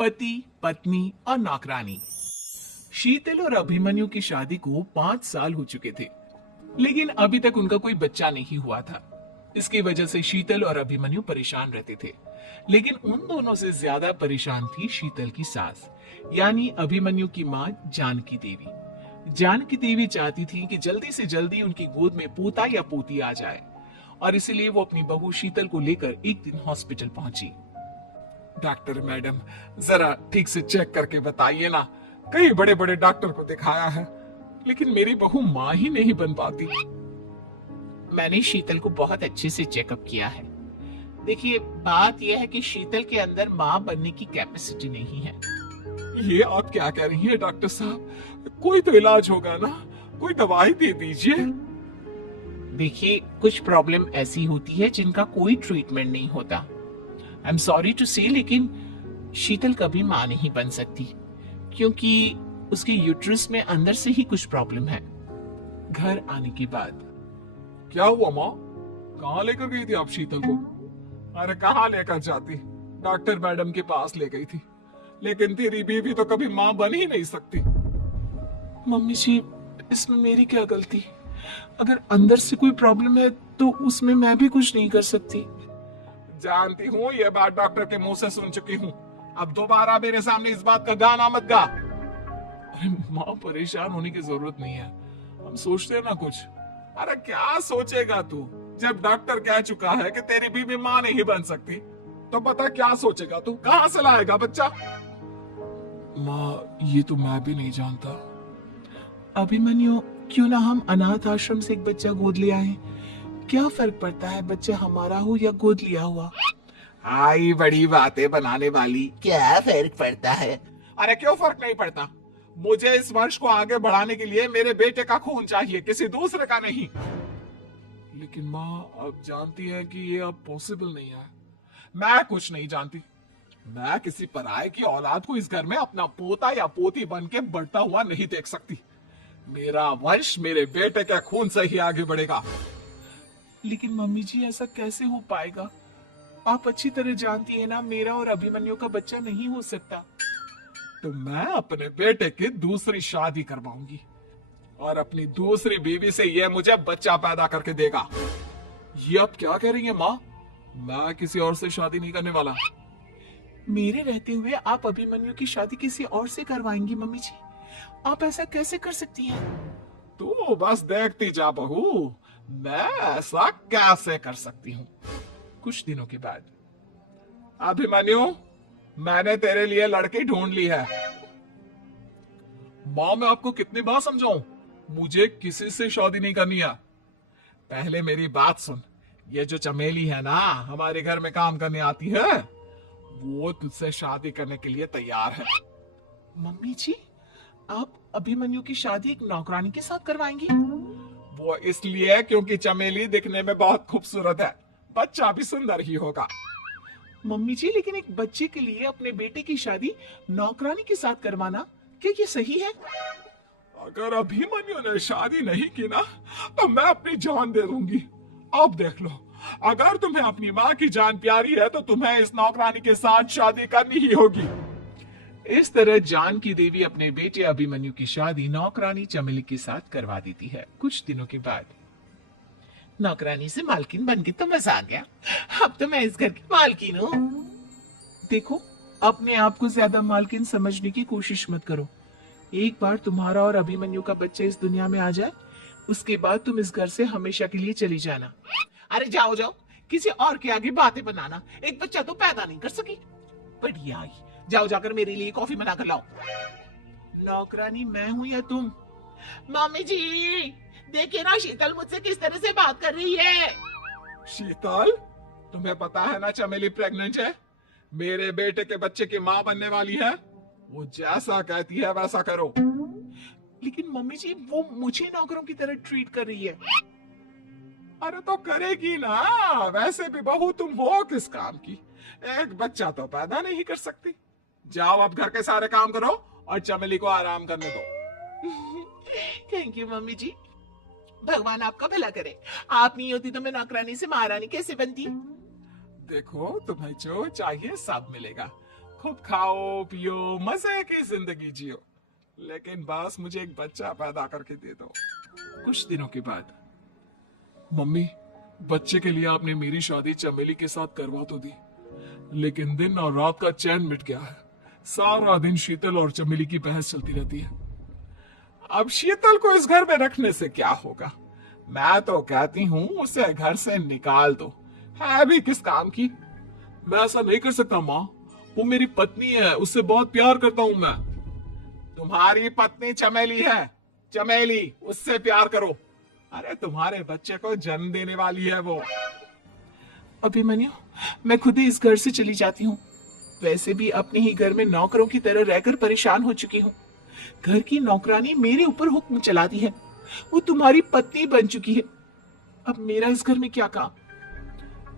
पति, पत्नी और नौकरानी। शीतल और अभिमन्यु की शादी को 5 साल हो चुके थे, लेकिन अभी तक उनका कोई बच्चा नहीं हुआ था। इसकी वजह से शीतल और अभिमन्यु परेशान रहते थे, लेकिन उन दोनों से ज्यादा परेशान थी शीतल की सास, यानी अभिमन्यु की माँ जानकी देवी। जानकी देवी चाहती थी कि जल्दी से जल्दी उनकी गोद में पोता या पोती आ जाए, और इसीलिए वो अपनी बहू शीतल को लेकर एक दिन हॉस्पिटल पहुंची। डॉक्टर मैडम, जरा ठीक से चेक करके बताइए ना। कई बड़े बड़े डॉक्टर को दिखाया है, लेकिन मेरी बहू माँ ही नहीं बन पाती। मैंने शीतल को बहुत अच्छे से चेकअप किया है। देखिए, बात यह है कि शीतल के अंदर माँ बनने की कैपेसिटी नहीं है। ये आप क्या कह रही हैं डॉक्टर साहब? कोई तो इलाज होगा ना, कोई दवाई दे दीजिए। देखिए, कुछ प्रॉब्लम ऐसी होती है जिनका कोई ट्रीटमेंट नहीं होता। आई एम सॉरी टू से, लेकिन शीतल कभी माँ नहीं बन सकती, क्योंकि उसके यूट्रस में अंदर से ही कुछ प्रॉब्लम है। घर आने के बाद क्या हुआ माँ? कहाँ लेकर गई थी आप शीतल को? अरे कहाँ लेकर जाती, डॉक्टर मैडम के पास ले गई थी, लेकिन तेरी बीवी तो कभी माँ बन ही नहीं सकती। मम्मी जी, इसमें मेरी क्या गलती? अगर अंदर से कोई प्रॉब्लम है तो उसमें मैं भी कुछ नहीं कर सकती। जानती हूँ, ये बात डॉक्टर के मुंह से सुन चुकी हूँ। अब दोबारा मेरे सामने इस बात का गाना मत गा। अरे माँ, परेशान होने की जरूरत नहीं है, हम सोचते हैं ना कुछ। अरे क्या सोचेगा तू? जब डॉक्टर कह चुका है कि तेरी बीवी माँ नहीं बन सकती, तो पता क्या सोचेगा तू? कहाँ से लाएगा बच्चा? माँ, ये तो मैं भी नहीं जानता। अभिमन्यु, क्यों ना हम अनाथ आश्रम से एक बच्चा गोद ले आए? क्या फर्क पड़ता है बच्चा हमारा हो या गोद लिया हुआ? आई बड़ी बातें बनाने वाली। क्या फर्क पड़ता है? अरे क्यों फर्क नहीं पड़ता? मुझे इस वंश को आगे बढ़ाने के लिए मेरे बेटे का खून चाहिए, किसी दूसरे का नहीं। लेकिन माँ, आप जानती हैं कि ये अब पॉसिबल नहीं है। मैं कुछ नहीं जानती। मैं किसी पराये की औलाद को इस घर में अपना पोता या पोती बन के बढ़ता हुआ नहीं देख सकती। मेरा वंश मेरे बेटे के खून से ही आगे बढ़ेगा। लेकिन मम्मी जी, ऐसा कैसे हो पाएगा? आप अच्छी तरह जानती है ना, मेरा और अभिमन्यु का बच्चा नहीं हो सकता। तो मैं अपने बेटे की दूसरी शादी करवाऊंगी, और अपनी दूसरी बीवी से यह मुझे बच्चा पैदा करके देगा। ये आप क्या कह रही हैं माँ? मैं किसी और से शादी नहीं करने वाला। मेरे रहते हुए आप अभिमन्यु की शादी किसी और से करवाएंगी? मम्मी जी, आप ऐसा कैसे कर सकती हैं? तू बस देखती जा बहू, मैं ऐसा कैसे कर सकती हूँ। कुछ दिनों के बाद, अभिमन्यु, मैंने तेरे लिए लड़की ढूंढ ली है। माँ, मैं आपको कितनी बार समझाऊं, मुझे किसी से शादी नहीं करनी है। पहले मेरी बात सुन। ये जो चमेली है ना, हमारे घर में काम करने आती है, वो तुझसे शादी करने के लिए तैयार है। मम्मी जी, आप अभिमन्यु की शादी एक नौकरानी के साथ करवाएंगी? वो इसलिए क्योंकि चमेली दिखने में बहुत खूबसूरत है, बच्चा भी सुंदर ही होगा। मम्मी जी, लेकिन एक बच्चे के लिए अपने बेटे की शादी नौकरानी के साथ करवाना, क्या ये सही है? अगर अभिमन्यु ने शादी नहीं की ना, तो मैं अपनी जान दे दूंगी। अब देख लो, अगर तुम्हें अपनी माँ की जान प्यारी है तो तुम्हें इस नौकरानी के साथ शादी करनी ही होगी। इस तरह जानकी देवी अपने बेटे अभिमन्यु की शादी नौकरानी चमेली के साथ करवा देती है। कुछ दिनों के बाद, नौकरानी से मालकिन बनके तो मजा आ गया, अब तो मैं इस घर की मालकिन हूँ। देखो, अपने आप को ज्यादा मालकिन समझने की कोशिश मत करो। एक बार तुम्हारा और अभिमन्यु का बच्चा इस दुनिया में आ जाए, उसके बाद तुम इस घर से हमेशा के लिए चली जाना। अरे जाओ जाओ, किसी और के आगे बातें बनाना, एक बच्चा तो पैदा नहीं कर सकी। बढ़िया आई, जाओ जाकर मेरे लिए कॉफी बना कर लाओ। नौकरानी मैं हूँ या तुम? मम्मी जी, देखिए ना शीतल मुझसे किस तरह से बात कर रही है। शीतल, तुम्हें पता है ना चमेली प्रेग्नेंट है, मेरे बेटे के बच्चे की माँ बनने वाली है। वो जैसा कहती है वैसा करो। लेकिन मम्मी जी, वो मुझे नौकरों की तरह ट्रीट कर रही है। अरे तो करेगी ना, वैसे भी बहू तुम हो किस काम की, एक बच्चा तो पैदा नहीं कर सकती। जाओ अब घर के सारे काम करो और चमेली को आराम करने दो। थैंक यू मम्मी जी, भगवान आपका भला करे। आप नहीं होती तो मैं नौकरानी से महारानी कैसे बनती? देखो, तुम्हें जो चाहिए सब मिलेगा, खूब खाओ पियो, मजे की जिंदगी जियो, लेकिन बस मुझे एक बच्चा पैदा करके दे दो। कुछ दिनों के बाद मम्मी, बच्चे के लिए आपने मेरी शादी चमेली के साथ करवा तो दी, लेकिन दिन और रात का चैन मिट गया है। सारा दिन शीतल और चमेली की बहस चलती रहती है। अब शीतल को इस घर में रखने से क्या होगा? मैं तो कहती हूँ उसे घर से निकाल दो, है भी किस काम की। मैं ऐसा नहीं कर सकता माँ, वो मेरी पत्नी है, उससे बहुत प्यार करता हूँ मैं। तुम्हारी पत्नी चमेली है, चमेली, उससे प्यार करो। अरे तुम्हारे बच्चे को जन्म देने वाली है वो। अभिमन्यु, मैं खुद ही इस घर से चली जाती हूँ। वैसे भी अपने ही घर में नौकरों की तरह रहकर परेशान हो चुकी हूँ। घर की नौकरानी मेरे ऊपर हुक्म चलाती है, वो तुम्हारी पत्नी बन चुकी है। अब मेरा इस घर में क्या काम?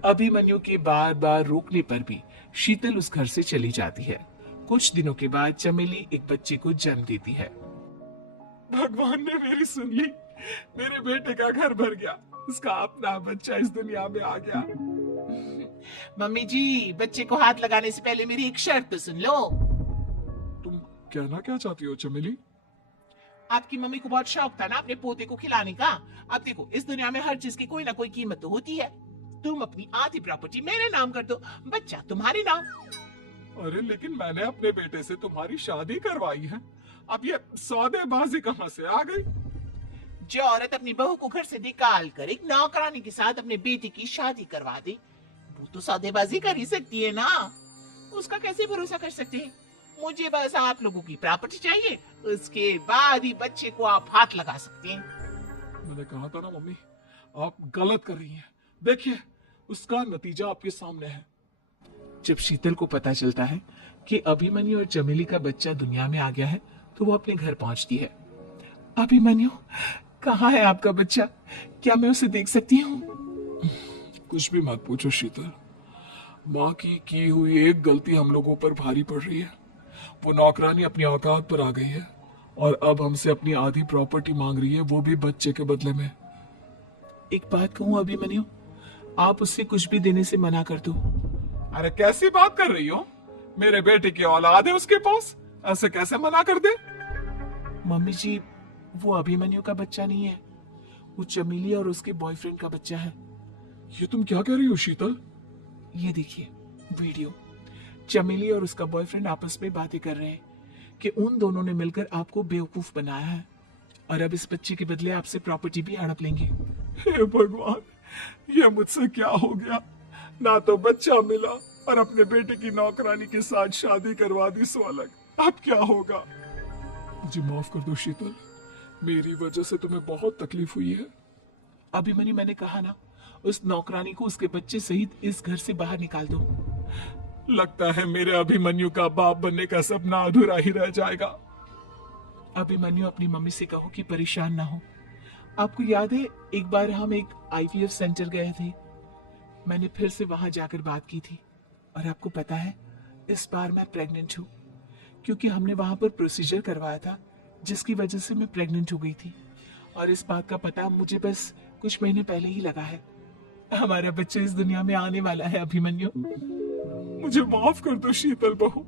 अभिमन्यु के बार बार रोकने पर भी शीतल उस घर से चली जाती है। कुछ दिनों के बाद चमेली एक बच्चे को जन्म देती है। भगवान ने मेरी सुन ली, मेरे बेटे का घर भर गया, उसका अपना बच्चा इस दुनिया में आ गया। मम्मी जी, बच्चे को हाथ लगाने से पहले मेरी एक शर्त तो सुन लो। तुम कहना क्या चाहती हो चमेली? आपकी मम्मी को बहुत शौक था ना अपने पोते को खिलाने का। अब देखो, इस दुनिया में हर चीज की कोई ना कोई कीमत तो होती है। तुम अपनी आधी प्रॉपर्टी मेरे नाम कर दो, बच्चा तुम्हारे नाम। अरे लेकिन मैंने अपने बेटे से तुम्हारी शादी करवाई है, अब ये सौदेबाजी कहाँ से आ गई? जो औरत अपनी बहू को घर से निकाल कर एक नौकरानी के साथ अपने बेटे की शादी करवा दे, वो तो सौदेबाजी कर ही सकती है ना। उसका कैसे भरोसा कर सकते हैं? मुझे बस आप लोगों की प्रॉपर्टी चाहिए, उसके बाद ही बच्चे को आप हाथ लगा सकते हैं। मैंने कहा था ना मम्मी, आप गलत कर रही हैं। देखिए, उसका नतीजा आपके सामने है। जब शीतल को पता चलता है कि अभिमन्यु और चमेली का बच्चा दुनिया में आ गया है, तो वो अपने घर पहुंचती है। अभिमन्यु, कहाँ है आपका बच्चा? क्या मैं उसे देख सकती हूँ? कुछ भी मत पूछो शीतल, माँ की हुई एक गलती हम लोगों पर भारी पड़ रही है। वो नौकरानी अपनी औकात पर आ गई है और अब हमसे अपनी आधी प्रॉपर्टी मांग रही है, वो भी बच्चे के बदले में। एक बात कहूँ अभिमन्यु, आप उससे कुछ भी देने से मना कर दो। अरे कैसी बात कर रही हो? मेरे बेटे की औलाद है उसके पास, ऐसे कैसे मना कर दे? मम्मी जी, वो अभिमन्यु का बच्चा नहीं है, वो चमेली और उसके बॉयफ्रेंड का बच्चा है। ये तुम क्या कह रही हो शीतल? ये देखिए वीडियो, चमेली और उसका बॉयफ्रेंड आपस में बातें कर रहे हैं कि उन दोनों ने मिलकर आपको बेवकूफ बनाया है और अब इस बच्चे के बदले आपसे प्रॉपर्टी भी हड़प लेंगे। हे भगवान, ये मुझसे क्या हो गया? ना तो बच्चा मिला और अपने बेटे की नौकरानी के साथ शादी करवा दी सो अलग। अब क्या होगा? मुझे माफ कर दो शीतल, मेरी वजह से तुम्हें बहुत तकलीफ हुई है। अभिमन्यु, मैंने कहा ना, उस नौकरानी को उसके बच्चे सहित इस घर से बाहर निकाल दो। लगता है मेरे अभिमन्यु का बाप बनने का सपना अधूरा ही रह जाएगा। अभिमन्यु, अपनी मम्मी से कहो कि परेशान ना हो। आपको याद है एक बार हम एक IVF सेंटर गए थे, मैंने फिर से वहां जाकर बात की थी और आपको पता है इस बार मैं प्रेग्नेंट हूँ, क्योंकि हमने वहां पर प्रोसीजर करवाया था जिसकी वजह से मैं प्रेग्नेंट हो गई थी और इस बात का पता मुझे बस कुछ महीने पहले ही लगा है। हमारा बच्चा इस दुनिया में आने वाला है अभिमन्यु। मुझे माफ कर दो शीतल बहू,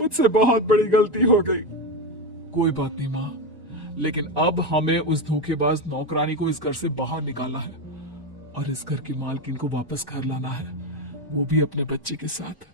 मुझसे बहुत बड़ी गलती हो गई। कोई बात नहीं माँ, लेकिन अब हमें उस धोखेबाज नौकरानी को इस घर से बाहर निकालना है और इस घर की मालकिन को वापस घर लाना है, वो भी अपने बच्चे के साथ।